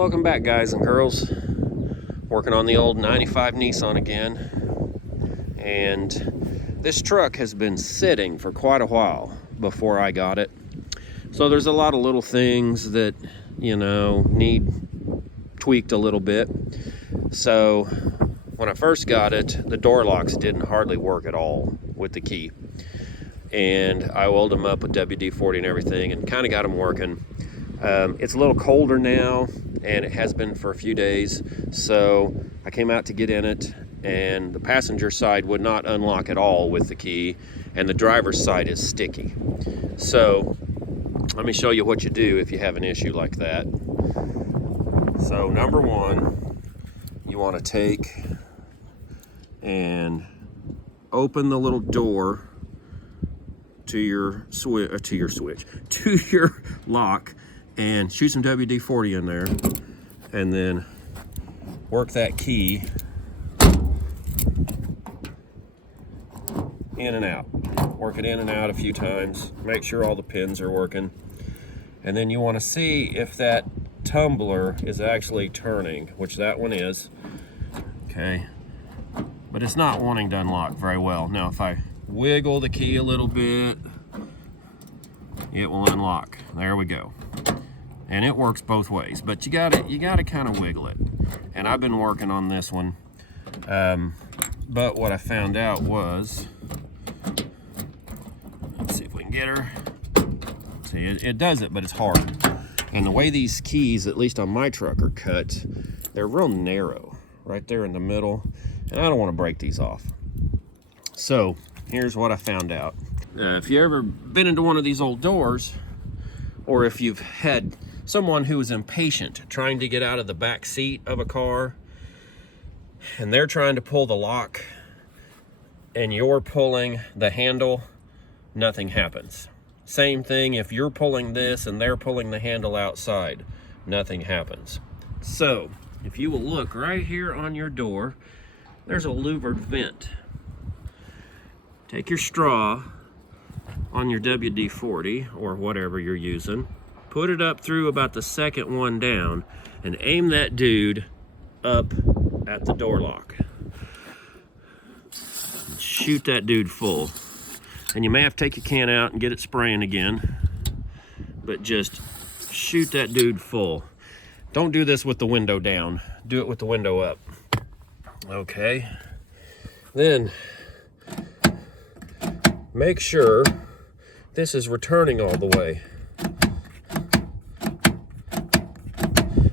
Welcome back, guys and girls. Working on the old 95 Nissan again. And this truck has been sitting for quite a while before I got it. So there's a lot of little things that, you know, need tweaked a little bit. So when I first got it, the door locks didn't hardly work at all with the key. And I oiled them up with WD-40 and everything and kind of got them working. It's a little colder now, and it has been for a few days, so I came out to get in it, and the passenger side would not unlock at all with the key, and the driver's side is sticky. So let me show you what you do if you have an issue like that. So number one, you want to take and open the little door to your lock, and shoot some WD-40 in there, and then work that key in and out. Work it in and out a few times. Make sure all the pins are working. And then you want to see if that tumbler is actually turning, which that one is. Okay. But it's not wanting to unlock very well. Now if I wiggle the key a little bit, it will unlock. There we go. And it works both ways, but you gotta kind of wiggle it. And I've been working on this one, but what I found out was, let's see if we can get her. See, it does it, but it's hard. And the way these keys, at least on my truck, are cut, they're real narrow, right there in the middle, and I don't want to break these off. So here's what I found out. If you've ever been into one of these old doors, or if you've had someone who is impatient trying to get out of the back seat of a car, and they're trying to pull the lock, and you're pulling the handle, nothing happens. Same thing if you're pulling this and they're pulling the handle outside, nothing happens. So if you will look right here on your door, there's a louvered vent. Take your straw on your WD-40 or whatever you're using, put it up through about the second one down, and aim that dude up at the door lock. Shoot that dude full. And you may have to take your can out and get it spraying again, but just shoot that dude full. Don't do this with the window down. Do it with the window up. Okay. Then make sure this is returning all the way.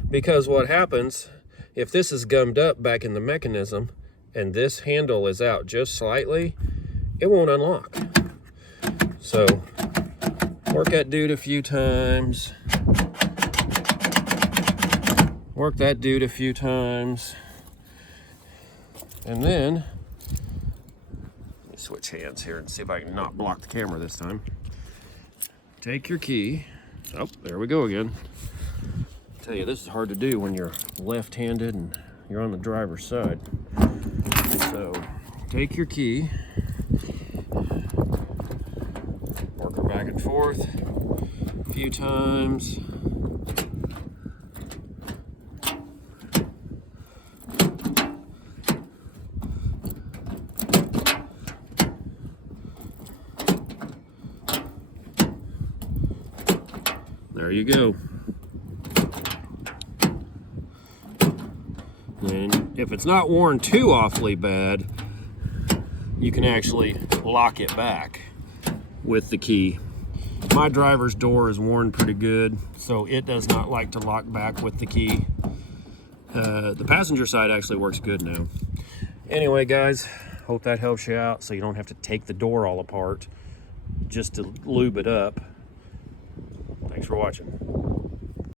Because what happens, if this is gummed up back in the mechanism and this handle is out just slightly, it won't unlock. So work that dude a few times. Work that dude a few times. And then, let me switch hands here and see if I can not block the camera this time. Take your key. Oh, there we go again. Tell you, this is hard to do when you're left-handed and you're on the driver's side. So take your key, work her back and forth a few times. There you go. And if it's not worn too awfully bad, you can actually lock it back with the key. My driver's door is worn pretty good, so it does not like to lock back with the key. The passenger side actually works good now. Anyway, guys, hope that helps you out so you don't have to take the door all apart just to lube it up. Thanks for watching.